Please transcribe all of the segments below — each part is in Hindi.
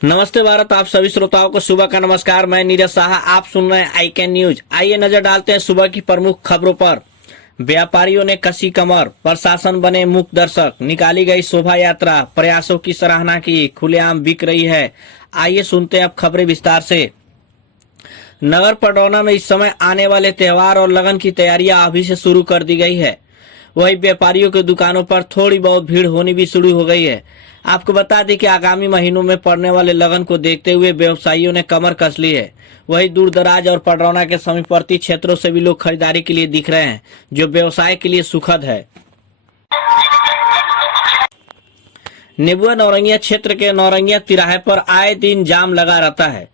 नमस्ते भारत। आप सभी श्रोताओं को सुबह का नमस्कार। मैं नीरज शाह, आप सुन रहे हैं आई कैन न्यूज। आइए नजर डालते हैं सुबह की प्रमुख खबरों पर। व्यापारियों ने कसी कमर, प्रशासन बने मूक दर्शक। निकाली गई शोभा यात्रा, प्रयासों की सराहना की, खुलेआम बिक रही है। आइए सुनते हैं अब खबरें विस्तार से। नगर पटौना में इस समय आने वाले त्योहार और लगन की तैयारियां अभी से शुरू कर दी गई है। वही व्यापारियों की दुकानों पर थोड़ी बहुत भीड़ होनी भी शुरू हो गई है। आपको बता दें कि आगामी महीनों में पड़ने वाले लगन को देखते हुए व्यवसायियों ने कमर कस ली है। वही दूर दराज और पटरौना के समीपवर्ती क्षेत्रों से भी लोग खरीदारी के लिए दिख रहे हैं, जो व्यवसाय के लिए सुखद है। नेबुआ नौरंगिया क्षेत्र के नौरंगिया तिराहे पर आए दिन जाम लगा रहता है,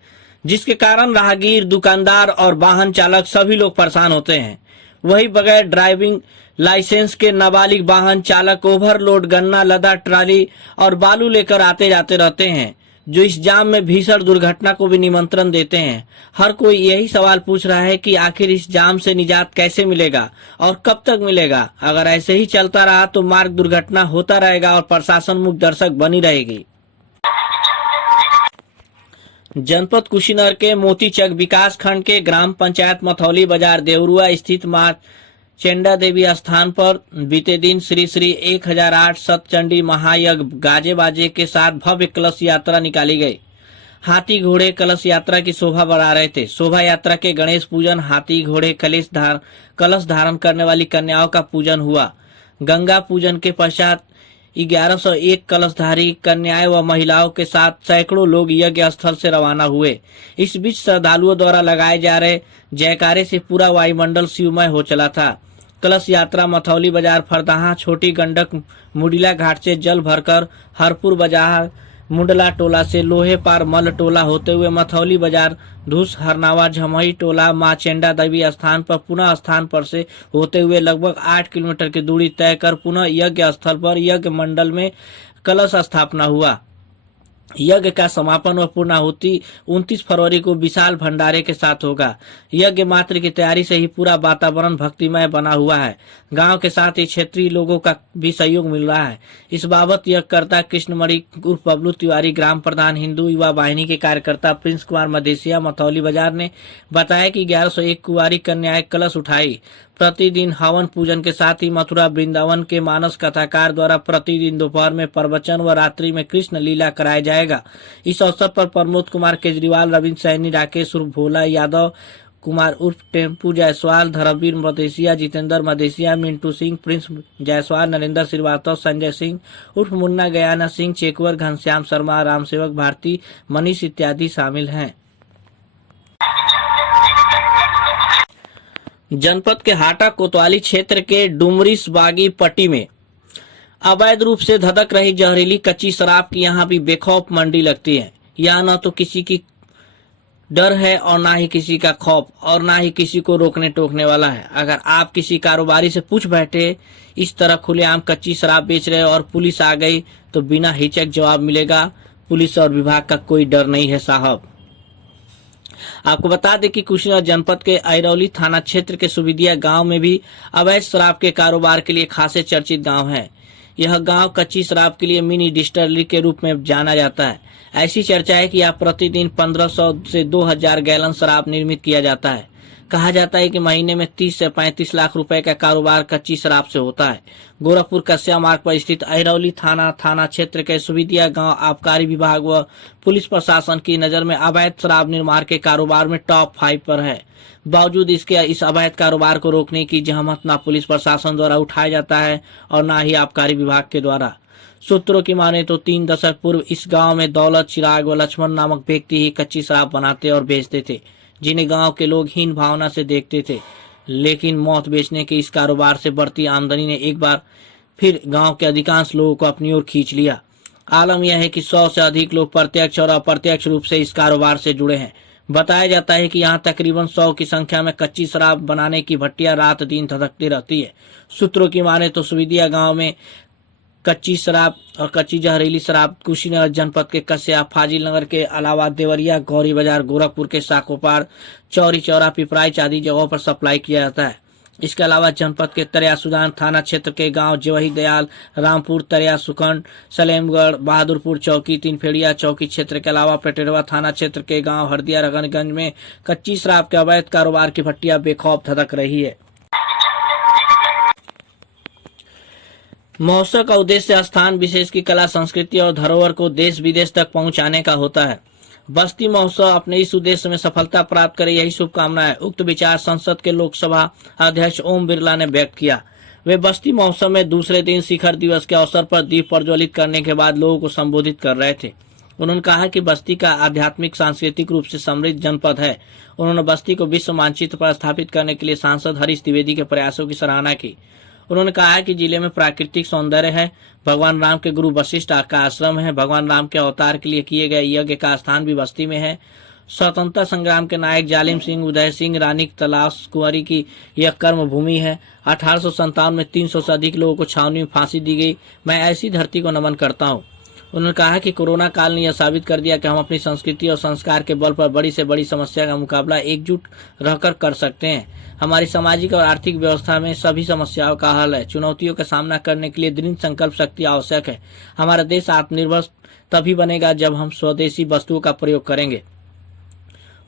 जिसके कारण राहगीर, दुकानदार और वाहन चालक सभी लोग परेशान होते हैं। वही बगैर ड्राइविंग लाइसेंस के नाबालिग वाहन चालक ओवरलोड गन्ना, लदा ट्राली और बालू लेकर आते जाते रहते हैं, जो इस जाम में भीषण दुर्घटना को भी निमंत्रण देते हैं। हर कोई यही सवाल पूछ रहा है कि आखिर इस जाम से निजात कैसे मिलेगा और कब तक मिलेगा। अगर ऐसे ही चलता रहा तो मार्ग दुर्घटना होता रहेगा और प्रशासन मुक्त दर्शक बनी रहेगी। जनपद कुशीनगर के मोतीचक विकास खंड के ग्राम पंचायत मथौली बाजार देवरुआ स्थित मां चेंडा देवी स्थान पर बीते दिन श्री श्री 1008 सतचंडी महायज्ञ गाजे बाजे के साथ भव्य कलश यात्रा निकाली गई। हाथी घोड़े कलश यात्रा की शोभा बढ़ा रहे थे। शोभा यात्रा के गणेश पूजन, हाथी घोड़े कलश धारण करने वाली कन्याओं का पूजन हुआ। गंगा पूजन के पश्चात 1101 कलशधारी कन्याएं व महिलाओं के साथ सैकड़ों लोग यज्ञ स्थल से रवाना हुए। इस बीच श्रद्धालुओं द्वारा लगाए जा रहे जयकारे से पूरा वायुमंडल शिवमय हो चला था। कलश यात्रा मथौली बाजार, फरदाहा, छोटी गंडक, मुडिला घाट से जल भरकर हरपुर बाजार, मुंडला टोला से लोहे पार मल टोला होते हुए मथौली बाजार, धूस, हरनावा, झमई टोला, मां चेंडा देवी स्थान पर पुनः स्थान पर से होते हुए लगभग 8 किलोमीटर की दूरी तय कर पुनः यज्ञ स्थल पर यज्ञ मंडल में कलश स्थापना हुआ। यज्ञ का समापन व पूर्णाहुति 29 फरवरी को विशाल भंडारे के साथ होगा। यज्ञ मात्र की तैयारी से ही पूरा वातावरण भक्तिमय बना हुआ है। गांव के साथ ही क्षेत्रीय लोगों का भी सहयोग मिल रहा है। इस बाबत यज्ञकर्ता कृष्णमणि उर्फ बबलू तिवारी, ग्राम प्रधान हिंदू युवा वाहिनी के कार्यकर्ता प्रिंस कुमार मदेशिया मथौली बाजार ने बताया कि 1101 कुंवारी कन्याएं कलश उठाई। प्रतिदिन हवन पूजन के साथ ही मथुरा वृंदावन के मानस कथाकार द्वारा प्रतिदिन दोपहर में प्रवचन व रात्रि में कृष्ण लीला कराया जाएगा। इस अवसर पर प्रमोद कुमार केजरीवाल, रविंद्र सैनी, राकेश उर्फ भोला यादव कुमार उर्फ टेम्पू जायसवाल, धर्मवीर मदेशिया, जितेंद्र मदेशिया, मिंटू सिंह, प्रिंस जायसवाल, नरेंद्र श्रीवास्तव, संजय सिंह उर्फ मुन्ना, गयाना सिंह, चेकवर, घनश्याम शर्मा, रामसेवक भारती, मनीष इत्यादि शामिल हैं। जनपद के हाटा कोतवाली क्षेत्र के डुमरिस बागी पट्टी में अवैध रूप से धधक रही जहरीली कच्ची शराब की यहाँ भी बेखौफ मंडी लगती है। यहाँ न तो किसी की डर है और ना ही किसी का खौफ और ना ही किसी को रोकने टोकने वाला है। अगर आप किसी कारोबारी से पूछ बैठे इस तरह खुलेआम कच्ची शराब बेच रहे और पुलिस आ गई तो बिना हिचक जवाब मिलेगा। पुलिस और विभाग का कोई डर नहीं है साहब। आपको बता दें कि कुशीनगर जनपद के अरौली थाना क्षेत्र के सुविदिया गांव में भी अवैध शराब के कारोबार के लिए खासे चर्चित गांव है। यह गांव कच्ची शराब के लिए मिनी डिस्टिलरी के रूप में जाना जाता है। ऐसी चर्चा है कि यहाँ प्रतिदिन 1500 से 2000 गैलन शराब निर्मित किया जाता है। कहा जाता है कि महीने में 30 से 35 लाख रुपए का कारोबार कच्ची शराब से होता है। गोरखपुर कस्या मार्ग पर स्थित अरौली थाना क्षेत्र के सुविदिया गांव आबकारी विभाग व पुलिस प्रशासन की नजर में अवैध शराब निर्माण के कारोबार में टॉप 5 पर है। बावजूद इसके इस अवैध कारोबार को रोकने की जहमत न पुलिस प्रशासन द्वारा उठाया जाता है और न ही आबकारी विभाग के द्वारा। सूत्रों की माने तो 3 दशक पूर्व इस गांव में दौलत, चिराग व लक्ष्मण नामक व्यक्ति ही कच्ची शराब बनाते और बेचते थे, जिन्हें गांव के लोग हीन भावना से देखते थे। लेकिन मौत बेचने के इस कारोबार से बढ़ती आमदनी ने एक बार फिर गांव के अधिकांश लोगों को अपनी ओर खींच लिया। आलम यह है कि 100 से अधिक लोग प्रत्यक्ष और अप्रत्यक्ष रूप से इस कारोबार से जुड़े हैं। बताया जाता है कि यहाँ तकरीबन 100 की संख्या में कच्ची शराब बनाने की भट्टियां रात दिन धधकती रहती है। सूत्रों की माने तो सुविदिया गांव में कच्ची शराब और कच्ची जहरीली शराब कुशीनगर जनपद के कस्या, फाजिल नगर के अलावा देवरिया, गौरी बाजार, गोरखपुर के साकोपार, चौरी चौरा, पिपराइच आदि जगहों पर सप्लाई किया जाता है। इसके अलावा जनपद के तरिया सुजान थाना क्षेत्र के गांव जवही दयाल, रामपुर, तरिया सुखंड, सलेमगढ़, बहादुरपुर चौकी, तीनफेड़िया चौकी क्षेत्र के अलावा पेटेरवा थाना क्षेत्र के गांव हरदिया रगनगंज में कच्ची शराब के अवैध कारोबार की भट्टियां बेखौफ धधक रही है। महोत्सव का उद्देश्य स्थान विशेष की कला, संस्कृति और धरोहर को देश विदेश तक पहुंचाने का होता है। बस्ती महोत्सव अपने इस उद्देश्य में सफलता प्राप्त करे, यही शुभकामना है। उक्त विचार संसद के लोकसभा अध्यक्ष ओम बिरला ने व्यक्त किया। वे बस्ती महोत्सव में दूसरे दिन शिखर दिवस के अवसर पर दीप प्रज्वलित करने के बाद लोगों को संबोधित कर रहे थे। उन्होंने कहा कि बस्ती का आध्यात्मिक सांस्कृतिक रूप से समृद्ध जनपद है। उन्होंने बस्ती को विश्व मानचित्र पर स्थापित करने के लिए सांसद हरीश द्विवेदी के प्रयासों की सराहना की। उन्होंने कहा कि जिले में प्राकृतिक सौंदर्य है, भगवान राम के गुरु वशिष्ठ का आश्रम है, भगवान राम के अवतार के लिए किए गए यज्ञ का स्थान भी बस्ती में है। स्वतंत्रता संग्राम के नायक जालिम सिंह, उदय सिंह, रानी तलाश कुंवरी की यह कर्म भूमि है। 1857 में 300 से अधिक लोगों को छावनी में फांसी दी गई। मैं ऐसी धरती को नमन करता हूँ। उन्होंने कहा कि कोरोना काल ने यह साबित कर दिया कि हम अपनी संस्कृति और संस्कार के बल पर बड़ी से बड़ी समस्या का मुकाबला एकजुट रहकर कर सकते हैं। हमारी सामाजिक और आर्थिक व्यवस्था में सभी समस्याओं का हल है। चुनौतियों का सामना करने के लिए दृढ़ संकल्प शक्ति आवश्यक है। हमारा देश आत्मनिर्भर तभी बनेगा जब हम स्वदेशी वस्तुओं का प्रयोग करेंगे।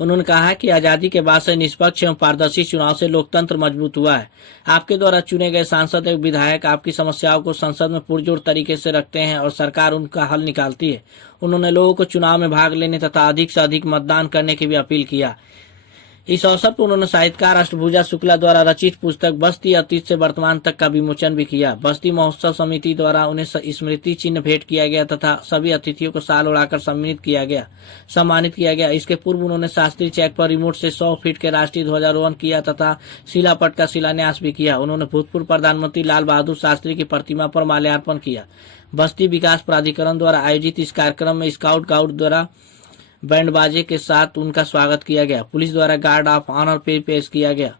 उन्होंने कहा कि आजादी के बाद से निष्पक्ष एवं पारदर्शी चुनाव से लोकतंत्र मजबूत हुआ है। आपके द्वारा चुने गए सांसद एवं विधायक आपकी समस्याओं को संसद में पुरजोर तरीके से रखते हैं और सरकार उनका हल निकालती है। उन्होंने लोगों को चुनाव में भाग लेने तथा अधिक से अधिक मतदान करने की भी अपील किया। इस अवसर पर उन्होंने साहित्यकार अष्टभुजा शुक्ला द्वारा रचित पुस्तक बस्ती अतीत से वर्तमान तक का विमोचन भी किया। बस्ती महोत्सव समिति द्वारा उन्हें स्मृति चिन्ह भेंट किया गया तथा सभी अतिथियों को शाल ओढ़ाकर सम्मानित किया गया। इसके पूर्व उन्होंने शास्त्री चौक पर रिमोट से 100 फीट के राष्ट्रीय ध्वजारोहण किया तथा शिलापट का शिलान्यास भी किया। उन्होंने भूतपूर्व प्रधानमंत्री लाल बहादुर शास्त्री की प्रतिमा पर माल्यार्पण किया। बस्ती विकास प्राधिकरण द्वारा आयोजित इस कार्यक्रम में स्काउट गाउट द्वारा बैंड बाजे के साथ उनका स्वागत किया गया। पुलिस द्वारा गार्ड ऑफ ऑनर पेश किया गया।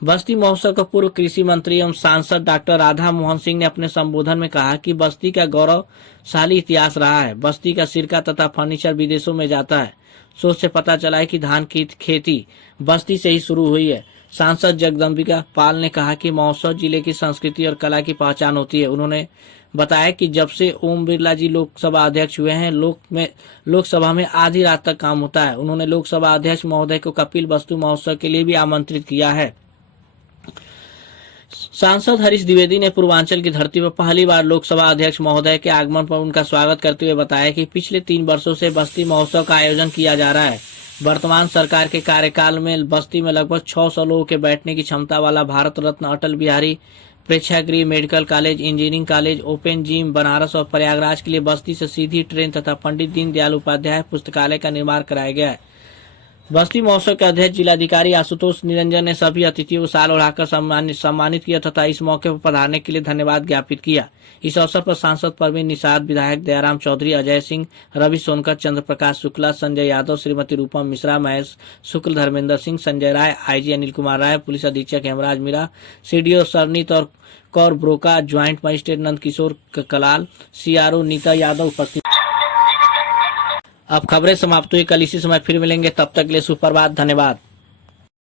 बस्ती महोत्सव का पूर्व कृषि मंत्री एवं सांसद डॉक्टर राधा मोहन सिंह ने अपने संबोधन में कहा कि बस्ती का गौरवशाली इतिहास रहा है। बस्ती का सिरका तथा फर्नीचर विदेशों में जाता है। सोच से पता चला है कि धान की खेती बस्ती से ही शुरू हुई है। सांसद जगदम्बिका पाल ने कहा कि महोत्सव जिले की संस्कृति और कला की पहचान होती है। उन्होंने बताया कि जब से ओम बिरला जी लोकसभा अध्यक्ष हुए हैं, लोकसभा में आधी रात तक काम होता है। उन्होंने लोकसभा अध्यक्ष महोदय को कपिल वस्तु महोत्सव के लिए भी आमंत्रित किया है। सांसद हरीश द्विवेदी ने पूर्वांचल की धरती पर पहली बार लोकसभा अध्यक्ष महोदय के आगमन पर उनका स्वागत करते हुए बताया कि पिछले 3 वर्षों से बस्ती महोत्सव का आयोजन किया जा रहा है। वर्तमान सरकार के कार्यकाल में बस्ती में लगभग 600 लोगों के बैठने की क्षमता वाला भारत रत्न अटल बिहारी प्रेक्षागृह, medical college, engineering college, open gym, Banaras और प्रयागराज के लिए बस्ती से सीधी ट्रेन तथा पंडित दीनदयाल उपाध्याय पुस्तकालय का निर्माण कराया गया है। बस्ती महोत्सव के अध्यक्ष जिलाधिकारी आशुतोष निरंजन ने सभी अतिथियों को शाल ओढ़ाकर सम्मानित किया तथा इस मौके पर पधारने के लिए धन्यवाद ज्ञापित किया। इस अवसर पर सांसद परवीन निषाद, विधायक दयाराम चौधरी, अजय सिंह, रवि सोनकर, चंद्र प्रकाश शुक्ला, संजय यादव, श्रीमती रूपम मिश्रा, महेश शुक्ल, धर्मेंद्र सिंह, संजय राय, आईजी अनिल कुमार राय, पुलिस अधीक्षक हेमराज मीरा, सीडीओ सरनीत और Kaur Broca, joint magistrate Nand Kishore Kalal, CRO Nita Yadav उपस्थित। अब खबरें समाप्त हुई। कल इसी समय फिर मिलेंगे। तब तक के लिए सुप्रभात। धन्यवाद।